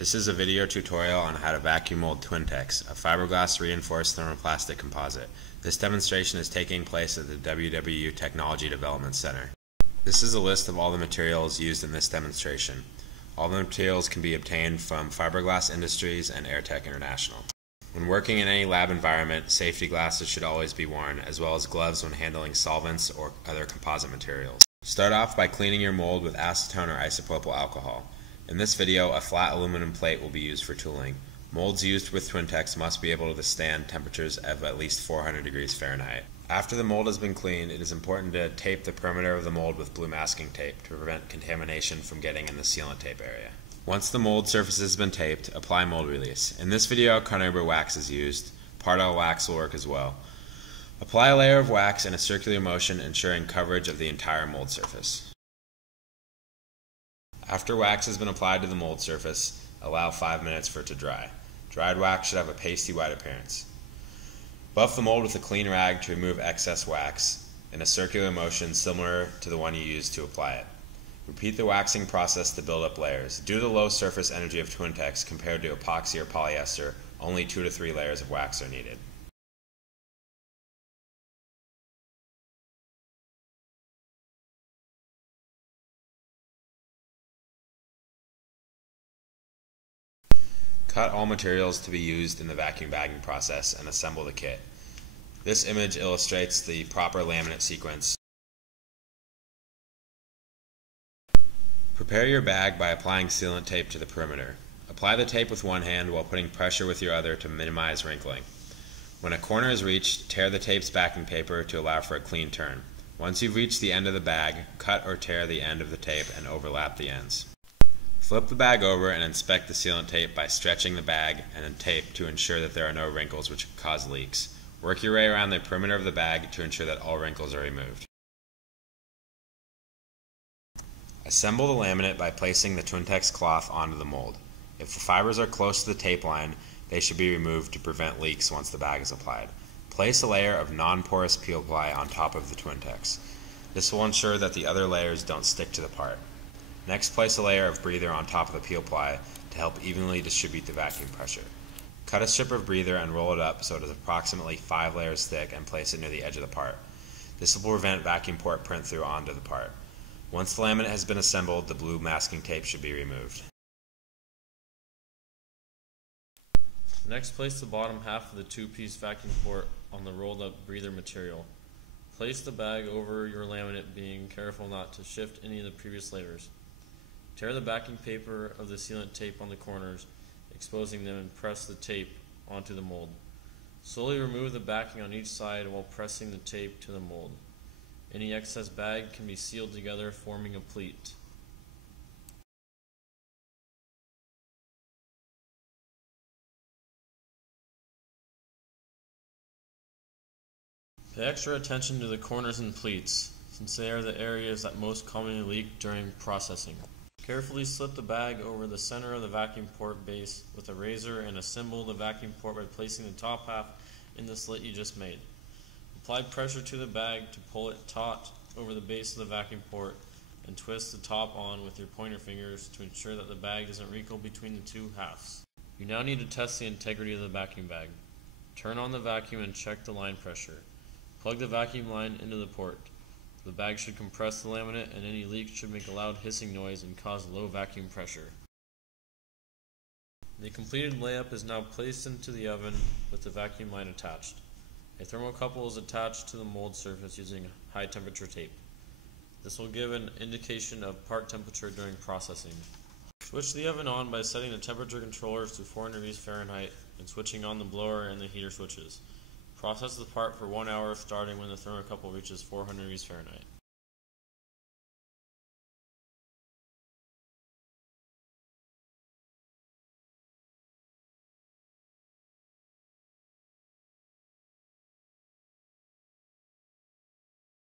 This is a video tutorial on how to vacuum mold twintex, a fiberglass reinforced thermoplastic composite. This demonstration is taking place at the WWU Technology Development Center. This is a list of all the materials used in this demonstration. All the materials can be obtained from Fiberglass Industries and Airtech International. When working in any lab environment, safety glasses should always be worn, as well as gloves when handling solvents or other composite materials. Start off by cleaning your mold with acetone or isopropyl alcohol. In this video, a flat aluminum plate will be used for tooling. Molds used with twintex must be able to withstand temperatures of at least 400 degrees Fahrenheit. After the mold has been cleaned, it is important to tape the perimeter of the mold with blue masking tape to prevent contamination from getting in the sealant tape area. Once the mold surface has been taped, apply mold release. In this video, carnauba wax is used. Pardal wax will work as well. Apply a layer of wax in a circular motion, ensuring coverage of the entire mold surface. After wax has been applied to the mold surface, allow 5 minutes for it to dry. Dried wax should have a pasty white appearance. Buff the mold with a clean rag to remove excess wax in a circular motion similar to the one you used to apply it. Repeat the waxing process to build up layers. Due to the low surface energy of twintex compared to epoxy or polyester, only 2 to 3 layers of wax are needed. Cut all materials to be used in the vacuum bagging process and assemble the kit. This image illustrates the proper laminate sequence. Prepare your bag by applying sealant tape to the perimeter. Apply the tape with one hand while putting pressure with your other to minimize wrinkling. When a corner is reached, tear the tape's backing paper to allow for a clean turn. Once you've reached the end of the bag, cut or tear the end of the tape and overlap the ends. Flip the bag over and inspect the sealant tape by stretching the bag and tape to ensure that there are no wrinkles which cause leaks. Work your way around the perimeter of the bag to ensure that all wrinkles are removed. Assemble the laminate by placing the twintex cloth onto the mold. If the fibers are close to the tape line, they should be removed to prevent leaks once the bag is applied. Place a layer of non-porous peel ply on top of the twintex. This will ensure that the other layers don't stick to the part. Next, place a layer of breather on top of the peel ply to help evenly distribute the vacuum pressure. Cut a strip of breather and roll it up so it is approximately 5 layers thick and place it near the edge of the part. This will prevent vacuum port print through onto the part. Once the laminate has been assembled, the blue masking tape should be removed. Next, place the bottom half of the 2-piece vacuum port on the rolled up breather material. Place the bag over your laminate, being careful not to shift any of the previous layers. Tear the backing paper of the sealant tape on the corners, exposing them, and press the tape onto the mold. Slowly remove the backing on each side while pressing the tape to the mold. Any excess bag can be sealed together, forming a pleat. Pay extra attention to the corners and pleats, since they are the areas that most commonly leak during processing. Carefully slip the bag over the center of the vacuum port base with a razor and assemble the vacuum port by placing the top half in the slit you just made. Apply pressure to the bag to pull it taut over the base of the vacuum port and twist the top on with your pointer fingers to ensure that the bag doesn't wrinkle between the two halves. You now need to test the integrity of the vacuum bag. Turn on the vacuum and check the line pressure. Plug the vacuum line into the port. The bag should compress the laminate, and any leak should make a loud hissing noise and cause low vacuum pressure. The completed layup is now placed into the oven with the vacuum line attached. A thermocouple is attached to the mold surface using high temperature tape. This will give an indication of part temperature during processing. Switch the oven on by setting the temperature controllers to 400 degrees Fahrenheit and switching on the blower and the heater switches. Process the part for 1 hour starting when the thermocouple reaches 400 degrees Fahrenheit.